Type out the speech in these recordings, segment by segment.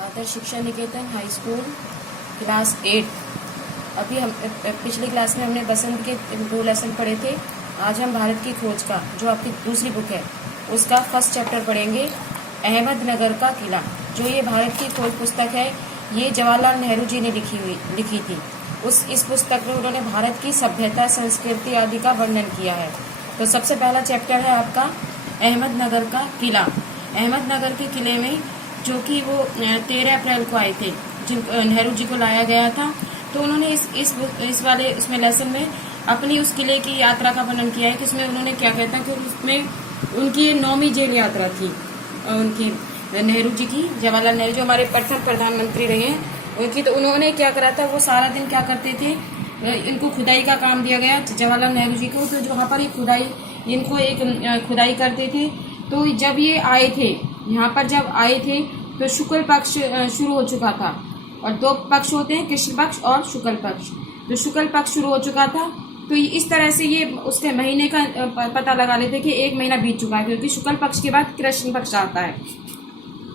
आदर्श शिक्षा निकेतन high school class 8। अभी हम पिछली क्लास में हमने बसंत के 2 लेसन पढ़े थे। आज हम भारत की खोज का, जो आपकी दूसरी बुक है, उसका फर्स्ट चैप्टर पढ़ेंगे, अहमदनगर का किला। जो ये भारत की खोज पुस्तक है, ये जवाहरलाल नेहरू जी ने लिखी थी। इस पुस्तक में उन्होंने भारत की सभ्यता, संस्कृति आदि का वर्णन किया है। तो सबसे पहला चैप्टर है आपका अहमदनगर का किला। अहमदनगर के किले में, जो कि वो 13 अप्रैल को आए थे, जिन नेहरू जी को लाया गया था, तो उन्होंने इस वाले उसमें लेसन में अपनी उस किले की यात्रा का वर्णन किया है कि उसमें उन्होंने क्या कहता है कि उसमें उनकी 9वीं जेल यात्रा थी, उनकी नेहरू जी की, जवाहरलाल नेहरू जो हमारे प्रथम प्रधानमंत्री रहे हैं उनकी। तो उन्होंने क्या करा था, वो सारा दिन क्या करते थे, इनको खुदाई का काम दिया गया जवाहरलाल नेहरू जी को। तो वहाँ पर इनको एक खुदाई करते थे। तो जब ये आए थे, यहाँ पर जब आए थे, तो शुक्ल पक्ष शुरू हो चुका था, और 2 पक्ष होते हैं, कृष्ण पक्ष और शुक्ल पक्ष। तो शुक्ल पक्ष शुरू हो चुका था। तो इस तरह से ये उसके महीने का पता लगा लेते कि 1 महीना बीत चुका है, क्योंकि शुक्ल पक्ष के बाद कृष्ण पक्ष आता है।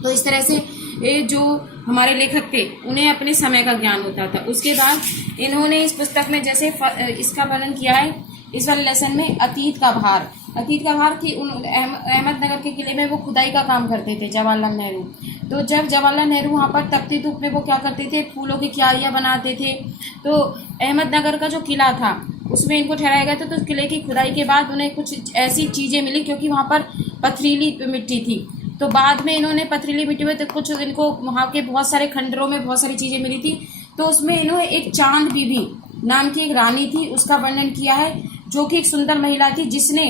तो इस तरह से ये जो हमारे लेखक थे, उन्हें अपने समय का ज्ञान होता था। उसके बाद इन्होंने इस पुस्तक में जैसे इसका वर्णन किया है इस वाले लेसन में, अतीत का भार की अहमदनगर के किले में वो खुदाई का काम करते थे जवाहरलाल नेहरू। तो जब जवाहरलाल नेहरू वहाँ पर तपती धूप में वो क्या करते थे, फूलों की क्यारियाँ बनाते थे। तो अहमदनगर का जो किला था उसमें इनको ठहराया गया था। तो किले की खुदाई के बाद उन्हें कुछ ऐसी चीज़ें मिली, क्योंकि वहाँ पर पथरीली मिट्टी थी। तो बाद में इन्होंने पथरीली मिट्टी में तो कुछ इनको वहाँ के बहुत सारे खंडरों में बहुत सारी चीज़ें मिली थी। तो उसमें इन्होंने एक चांद बीबी नाम की एक रानी थी, उसका वर्णन किया है, जो कि एक सुंदर महिला थी, जिसने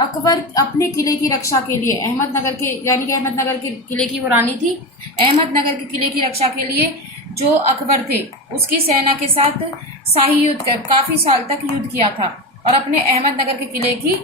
अकबर अपने किले की रक्षा के लिए अहमदनगर के, यानी कि अहमदनगर के किले की वो रानी थी, अहमदनगर के किले की रक्षा के लिए जो अकबर थे उसकी सेना के साथ शाही युद्ध कर काफ़ी साल तक युद्ध किया था और अपने अहमदनगर के किले की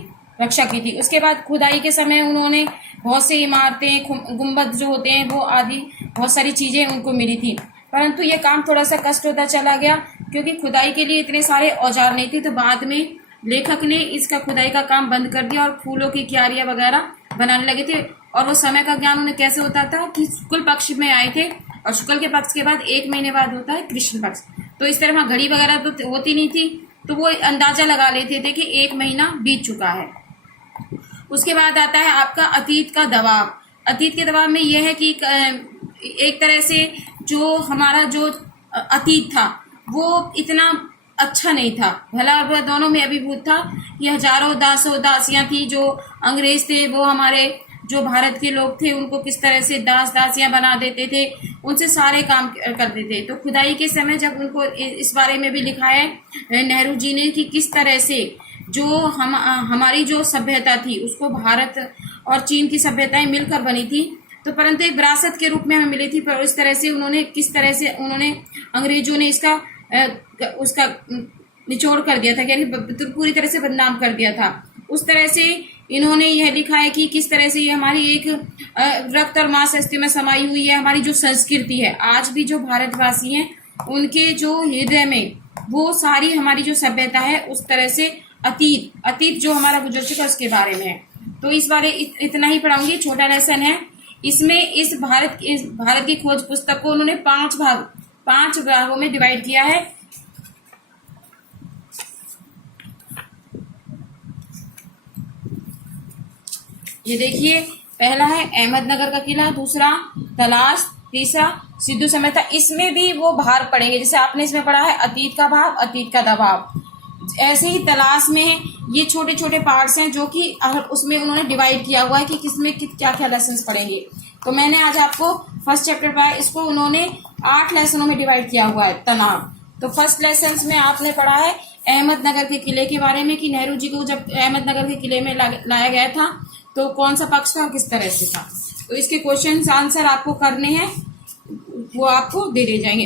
रक्षा की थी। उसके बाद खुदाई के समय उन्होंने बहुत सी इमारतें, गुंबद जो होते हैं वो आदि बहुत सारी चीज़ें उनको मिली थी। परंतु ये काम थोड़ा सा कष्ट होता चला गया, क्योंकि खुदाई के लिए इतने सारे औजार नहीं थे। तो बाद में लेखक ने इसका खुदाई का काम बंद कर दिया और फूलों की क्यारियाँ वगैरह बनाने लगे थे। और वो समय का ज्ञान उन्हें कैसे होता था कि शुक्ल पक्ष में आए थे, और शुक्ल के पक्ष के बाद 1 महीने बाद होता है कृष्ण पक्ष। तो इस तरह वहाँ घड़ी वगैरह तो होती नहीं थी, तो वो अंदाजा लगा लेते थे कि 1 महीना बीत चुका है। उसके बाद आता है आपका अतीत का दबाव। अतीत के दबाव में यह है कि एक तरह से जो हमारा जो अतीत था वो इतना अच्छा नहीं था, भला बुरा दोनों में अभिभूत था। ये हजारों दासियां थी, जो अंग्रेज थे वो हमारे जो भारत के लोग थे उनको किस तरह से दासियां बना देते थे, उनसे सारे काम करते थे। तो खुदाई के समय जब उनको इस बारे में भी लिखा है नेहरू जी ने कि किस तरह से जो हमारी जो सभ्यता थी उसको भारत और चीन की सभ्यताएं मिलकर बनी थी, तो परंतु एक विरासत के रूप में हमें मिली थी। पर इस तरह से किस तरह से उन्होंने अंग्रेजों ने उसका निचोड़ कर दिया था, यानी पूरी तरह से बदनाम कर दिया था। उस तरह से इन्होंने यह लिखा है कि किस तरह से ये हमारी एक रक्त और मांस अस्थियों में समाई हुई है हमारी जो संस्कृति है। आज भी जो भारतवासी हैं उनके जो हृदय में वो सारी हमारी जो सभ्यता है, उस तरह से अतीत जो हमारा गुजर चुका है उसके बारे में है। तो इस बारे इतना ही पढ़ाऊंगी, छोटा लेसन है। इसमें इस भारत की खोज पुस्तक को उन्होंने 5 भागों में डिवाइड किया है। ये देखिए, पहला है अहमदनगर का किला, दूसरा तलाश, तीसरा सिद्धू सभ्यता। इसमें भी वो भार पढ़ेंगे, जैसे आपने इसमें पढ़ा है अतीत का भाव, अतीत का दबाव। ऐसे ही तलाश में ये छोटे छोटे पार्ट्स हैं, जो कि उसमें उन्होंने डिवाइड किया हुआ है कि किसमें क्या क्या लेसन पढ़ेंगे। तो मैंने आज आपको फर्स्ट चैप्टर पढ़ाया, इसको उन्होंने 8 लेसनों में डिवाइड किया हुआ है, तनाव। तो फर्स्ट लेसन में आपने पढ़ा है अहमदनगर के किले के बारे में कि नेहरू जी को जब अहमदनगर के किले में लाया गया था तो कौन सा पक्ष था, किस तरह से था। तो इसके क्वेश्चन आंसर आपको करने हैं, वो आपको दे दिए जाएंगे।